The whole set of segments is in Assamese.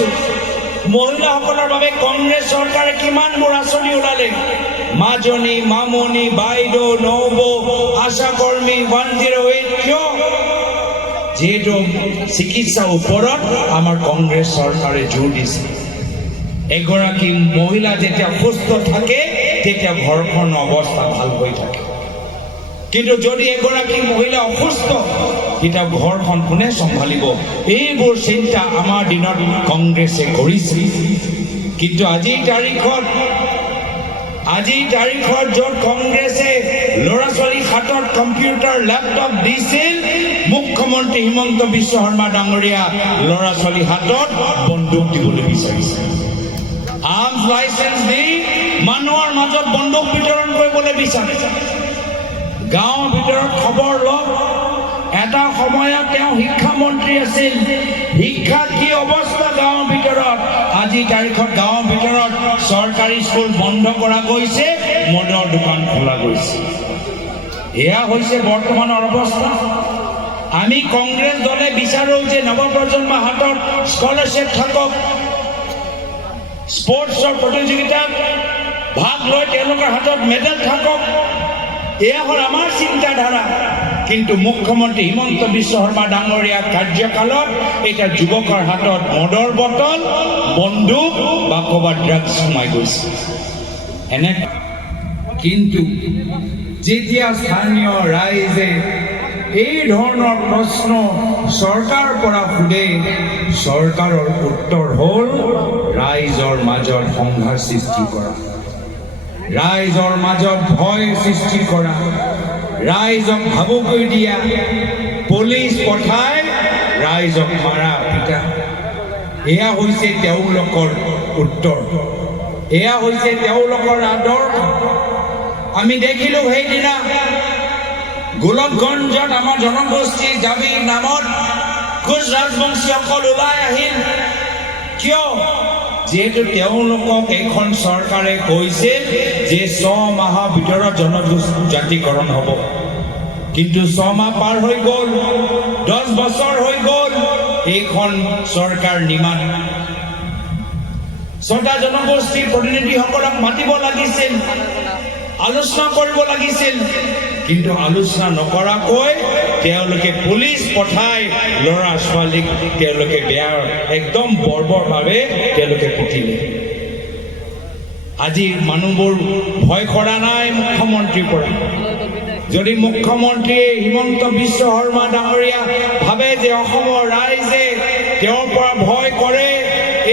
পাইছোঁ মহিলাসকলৰ বাবে কংগ্ৰেছ চৰকাৰে কিমানবোৰ আঁচনি ওলালে মাজনী মামনি বাইদেউ নবৌ আশাকৰ্মী 108 কিয় যেহেতু চিকিৎসাৰ ওপৰত আমাৰ কংগ্ৰেছ চৰকাৰে জোৰ দিছে এগৰাকী মহিলা যেতিয়া সুস্থ থাকে তেতিয়া ঘৰখনৰ অৱস্থা ভাল হৈ থাকে কিন্তু যদি এগৰাকী মহিলা অসুস্থ তেতিয়া ঘৰখন কোনে চম্ভালিব এইবোৰ চিন্তা আমাৰ দিনত কংগ্ৰেছে কৰিছিল কিন্তু আজিৰ তাৰিখত য'ত কংগ্ৰেছে ল'ৰা ছোৱালীৰ হাতত কম্পিউটাৰ লেপটপ দিছিল মুখ্যমন্ত্ৰী হিমন্ত বিশ্ব শৰ্মা ডাঙৰীয়া ল'ৰা ছোৱালীৰ হাতত বন্দুক দিবলৈ বিচাৰিছে আৰ্মছ লাইচেন্স দি মানুহৰ মাজত বন্দুক বিতৰণ কৰিবলৈ বিচাৰে গাঁৱৰ ভিতৰত খবৰ লওক এটা সময়ত তেওঁ শিক্ষামন্ত্ৰী আছিল শিক্ষাৰ কি অৱস্থা গাঁৱৰ ভিতৰত আজি তাৰিখত গাঁৱৰ ভিতৰত চৰকাৰী স্কুল বন্ধ কৰা গৈছে মদৰ দোকান খোলা গৈছে এয়া হৈছে বৰ্তমানৰ অৱস্থা আমি কংগ্ৰেছ দলে বিচাৰোঁ যে নৱপ্ৰজন্মৰ হাতত স্কলাৰশ্বিপ থাকক স্পৰ্টছৰ প্ৰতিযোগিতাত ভাগ লৈ তেওঁলোকৰ হাতত মেডেল থাকক এয়া হ'ল আমাৰ চিন্তাধাৰা কিন্তু মুখ্যমন্ত্ৰী হিমন্ত বিশ্ব শৰ্মা ডাঙৰীয়া কাৰ্যকালত এতিয়া যুৱকৰ হাতত মদৰ বটল বন্দুক বা ক'ৰবাত ড্ৰাগছ সোমাই গৈছে এনে কিন্তু যেতিয়া স্থানীয় ৰাইজে এই ধৰণৰ প্ৰশ্ন চৰকাৰৰ পৰা সোধে চৰকাৰৰ উত্তৰ হ'ল ৰাইজৰ মাজত সংঘাত সৃষ্টি কৰা ৰাইজৰ মাজত ভয় সৃষ্টি কৰা ৰাইজক ভাবুকি দিয়া পুলিচ পঠাই ৰাইজক মাৰা পিটা এয়া হৈছে তেওঁলোকৰ উত্তৰ এয়া হৈছে তেওঁলোকৰ আদৰ্শ আমি দেখিলোঁ সেইদিনা গোলকগঞ্জত আমাৰ জনগোষ্ঠীৰ জাবিৰ নামত কোচ ৰাজবংশীসকল ওলাই আহিল কিয় যেহেতু তেওঁলোকক এইখন চৰকাৰে কৈছিল যে 6 মাহৰ ভিতৰত জনজাতিকৰণ হ'ব কিন্তু 6 মাহ পাৰ হৈ গ'ল 10 বছৰ হৈ গ'ল এইখন চৰকাৰ নিমাত ছটা জনগোষ্ঠীৰ প্ৰতিনিধিসকলক মাতিব লাগিছিল আলোচনা কৰিব লাগিছিল কিন্তু আলোচনা নকৰাকৈ তেওঁলোকে পুলিচ পঠাই ল'ৰা ছোৱালীক তেওঁলোকে বেয়া একদম বৰ্বৰভাৱে তেওঁলোকে পিটিলে আজি মানুহবোৰ ভয় কৰা নাই মুখ্যমন্ত্ৰীৰ পৰা যদি মুখ্যমন্ত্ৰী হিমন্ত বিশ্ব শৰ্মা ডাঙৰীয়া ভাবে যে অসমৰ ৰাইজে তেওঁৰ পৰা ভয় কৰে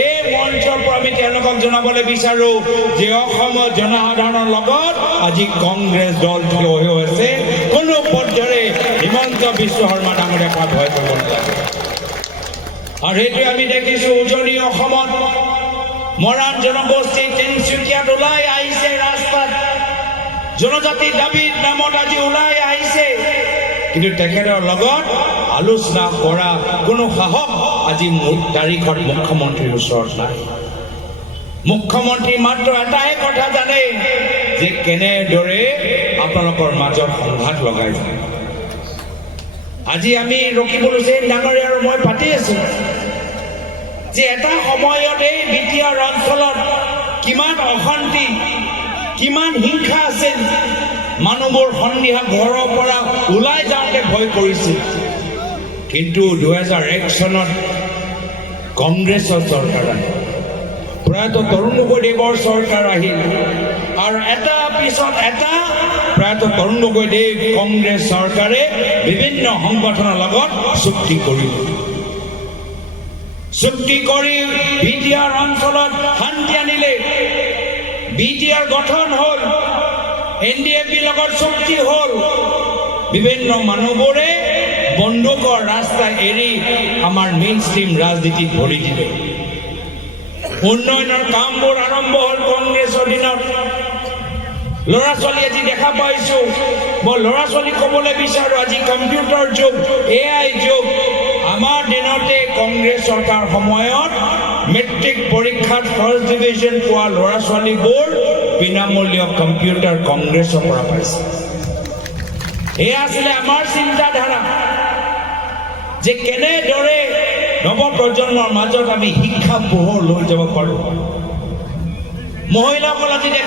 এই মঞ্চৰ পৰা আমি তেওঁলোকক জনাবলৈ বিচাৰোঁ যে অসমৰ জনসাধাৰণৰ লগত আজি কংগ্ৰেছ দল থিয় হৈ আছে কোনো পৰ্যায়ৰে হিমন্ত বিশ্ব শৰ্মা ডাঙৰীয়াক ভয় কৰিব নালাগে আৰু সেইটোৱে আমি দেখিছোঁ উজনি অসমত মৰাণ জনগোষ্ঠী তিনিচুকীয়াত ওলাই আহিছে ৰাস্তাত জনজাতি দাবীৰ নামত আজি ওলাই আহিছে কিন্তু তেখেতৰ লগত আলোচনা কৰা কোনো সাহস আজি তাৰিখত মুখ্যমন্ত্ৰীৰ ওচৰত নাই মুখ্যমন্ত্ৰী মাত্ৰ এটাই কথা জানে যে কেনেদৰে আপোনালোকৰ মাজত সংঘাত লগাই যায় আজি আমি ৰকিবুল হুছেইন ডাঙৰীয়া আৰু মই পাতি আছোঁ যে এটা সময়ত এই বিটিআৰ অঞ্চলত কিমান অশান্তি কিমান হিংসা আছিল মানুহবোৰ সন্ধিয়া ঘৰৰ পৰা ওলাই যাওঁতে ভয় কৰিছিল কিন্তু 2001 চনত কংগ্ৰেছৰ চৰকাৰ আহিল প্ৰয়াত তৰুণ গগৈদেৱৰ চৰকাৰ আহিল আৰু এটা পিছত এটা প্ৰয়াত তৰুণ গগৈদেৱ কংগ্ৰেছ চৰকাৰে বিভিন্ন সংগঠনৰ লগত চুক্তি কৰি বিটিআৰ অঞ্চলত শান্তি আনিলে বিটিআৰ গঠন হ'ল এনডিএফবিৰ লগত চুক্তি হ'ল বিভিন্ন মানুহবোৰে বন্দুকৰ ৰাস্তা এৰি আমাৰ মেইন ষ্ট্ৰীম ৰাজনীতিত ভৰি দিলে উন্নয়নৰ কামবোৰ আৰম্ভ হ'ল কংগ্ৰেছৰ দিনত ল'ৰা ছোৱালী আজি দেখা পাইছোঁ মই ল'ৰা ছোৱালীক ক'বলৈ বিচাৰোঁ আজি কম্পিউটাৰ যুগ AI যুগ আমাৰ দিনতে কংগ্ৰেছ চৰকাৰ সময়ত মেট্ৰিক পৰীক্ষাত ফাৰ্ষ্ট ডিভিজন পোৱা ল'ৰা ছোৱালীবোৰ বিনামূলীয় কম্পিউটাৰ কংগ্ৰেছৰ পৰা পাইছে এয়া আছিলে আমাৰ চিন্তাধাৰা যে কেনেদৰে নৱপ্ৰজন্মৰ মাজত আমি শিক্ষা পোহৰ লৈ যাব পাৰোঁ। মহিলাসকল আজি দেখা